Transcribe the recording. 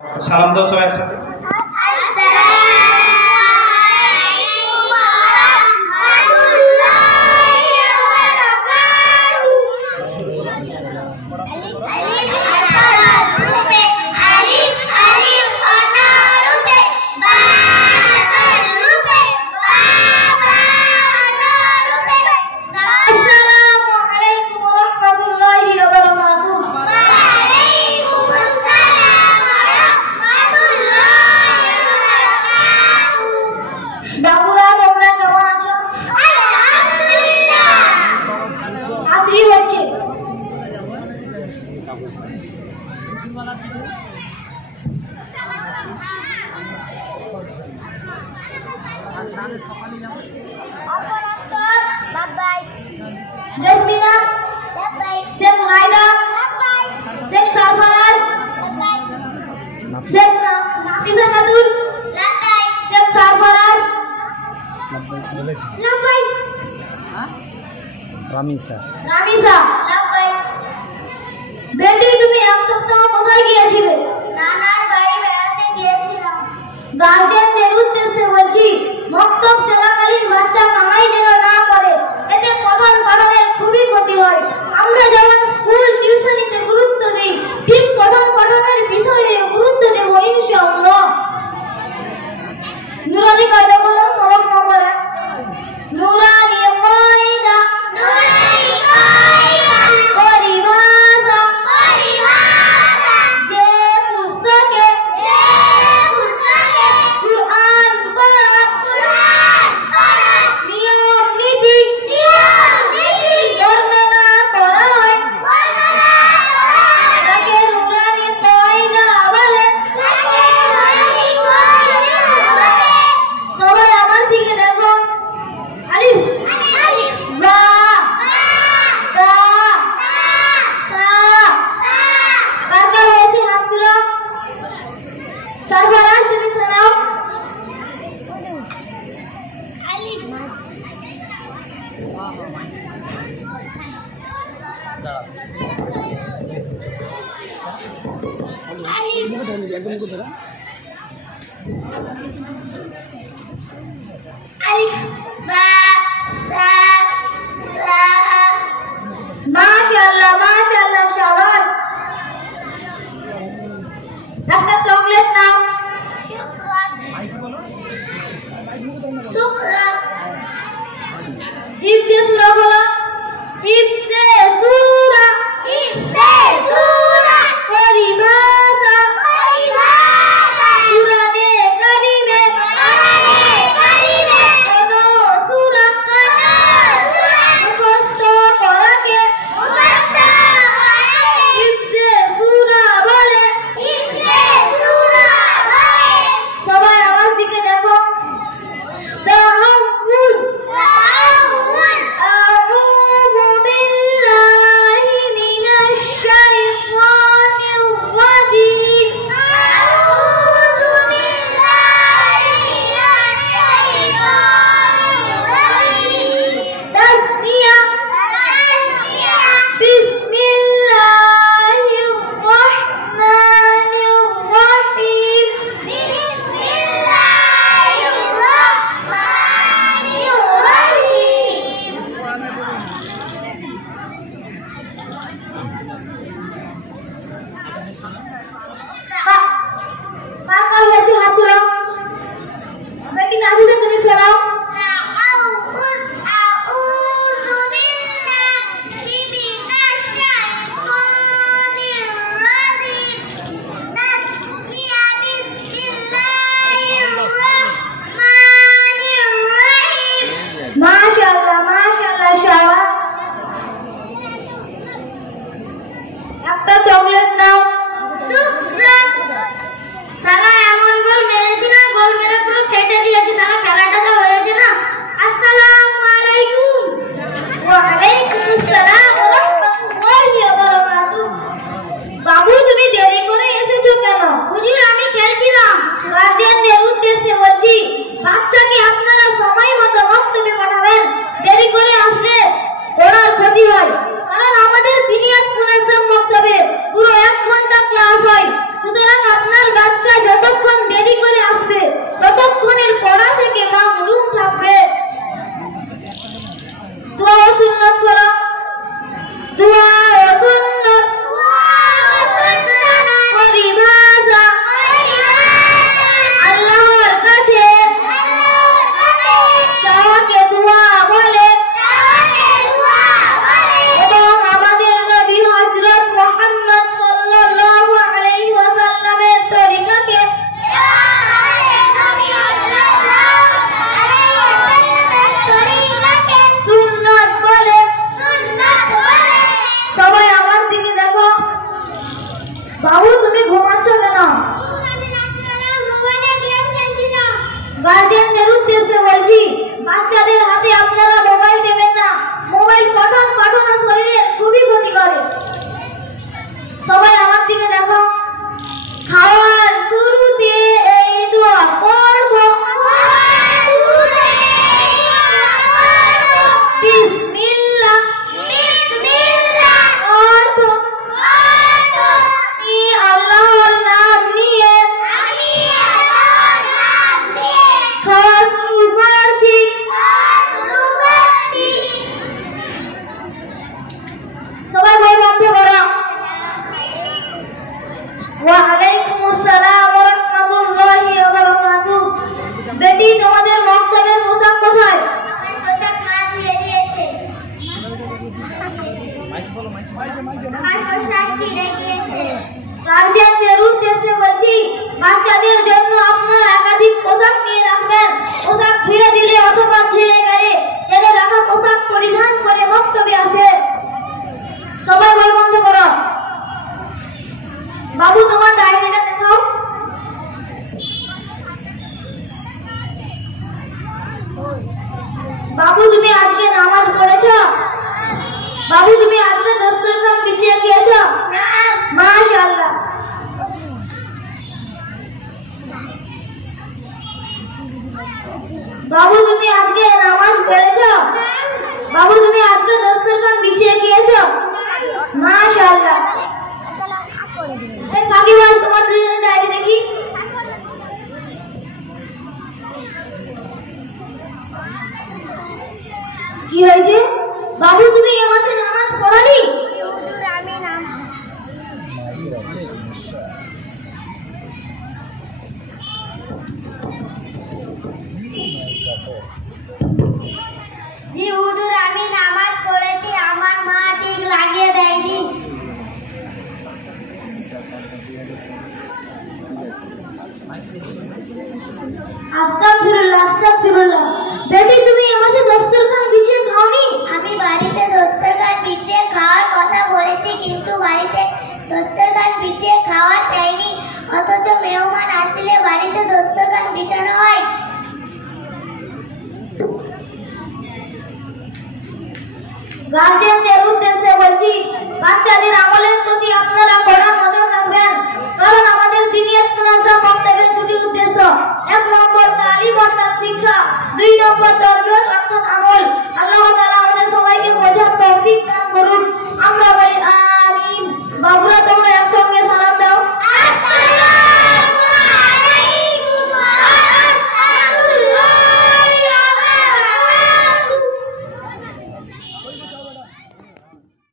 সালাম দাও সবাই একসাথে। রামিসা বেটি, তুমি এক সপ্তাহ কোথায় গিয়েছিলে? নানার বাড়ি বেড়াতে গিয়েছিলাম। গার্জেনদের উদ্দেশ্যে বলছি, মক্তব চলাকালীন বাচ্চা কামাই যেন না করে, এতে পঠন পাঠনের খুবই ক্ষতি হয়। আমরা যেমন স্কুল টিউশনিতে গুরুত্ব দিই, ঠিক পঠন পাঠনের বিষয়ে গুরুত্ব দেব ইনশাআল্লাহ। নুরানি কায়দা বলো, সবক নম্বর 1। নুরানি কায়দা, নুরানি কায়দা, পরিভাষা, পরিভাষা, যে পুস্তকে কুরআন পড়া, কুরআন পড়া, নিয়ম নীতি বর্ণনা করা হয়, তাকে নুরানি কায়দা বলে। সবাই আমার দিকে দেখো। আলিফ, বা, তা, সা। কার কার হয়েছে হাত তুলো। সরফরাজ, তুমি শোনাও। মাশাআল্লাহ, মাশাআল্লাহ, শাবাশ। একটা চকলেট নাও। শুকরান। জিভ দিয়ে সূরা বলো। জিভ দিয়ে সূরা, জিভ দিয়ে সূরা, পরিভাষা, পরিভাষা, কুরআনে কারীমে, কুরআনে কারীমে, কোন সূরা, কোন সূরা, মুখস্থ করাকে, মুখস্থ গার্জিয়ানদের উদ্দেশ্যে বলছি, বাচ্চাদের হাতে আপনারা মোবাইল দেবেন না। মোবাইল পঠন পাঠন শরীরে খুবই ক্ষতি করে। সবাই আমার দিকে দেখো। খাওয়ার শুরুতে এই দোয়া পড়ব, বিসমিল্লাহ বিসমিল্লাহ। অর্থ আমি আল্লাহর নাম নিয়ে খাওয়া শুরু করছি। সবাই বই বন্ধ করো। ওয়ালাইকুম আসসালাম ওয়া রাহমাতুল্লাহি ওয়া বারাকাতুহু। বেটি, তোমাদের মক্তবের পোশাক কোথায়? আমার পোশাক মা ধুয়ে দিয়েছে। আমার পোশাক ছিঁড়ে গিয়েছে। গার্জিয়ানদের উদ্দেশ্যে বলছি, বাচ্চাদের জন্য আপনারা একাধিক পোশাক নিয়ে রাখবেন। পোশাক ছিঁড়ে দিলে অথবা ছিঁড়ে গেলে যেন রাখা পোশাক পরিধান করে মক্তবে আসে। সবাই বই বন্ধ করো। বাবু, তোমার ডায়েরিটা দেখাও। বাবু, তুমি আজকে নামাজ পড়েছো? বাবু, তুমি আজকে দস্তরখান বিছিয়ে দিয়েছো? মাশাআল্লাহ। বাবু, তুমি আজকে নামাজ পড়েছো? বাবু, তুমি আজকে দস্তরখান বিছিয়ে দিয়েছো? মাশাআল্লাহ। কাকিমা, তোমার দুজনের ডায়েরি দেখি। কি হয়েছে? বাবু, তুমি এ মাসে নামাজ পড়ালি? জি হুজুর, আমি নামাজ পড়েছি। আমার মা ঠিক লাগিয়ে দেয়নি। আস্তাগফিরুল্লাহ আস্তাগফিরুল্লাহ। বেটি, তুমি আমাকে দস্তরখান বিছিয়ে খাওনি? আমি বাড়িতে দস্তরখান বিছিয়ে খাওয়ার কথা বলেছি, কিন্তু বাড়িতে দস্তরখান বিছিয়ে খাওয়া চাইনি। অথচ মেহমান আসলে বাড়িতে দস্তরখান বিছানো হয়। গার্জিয়ান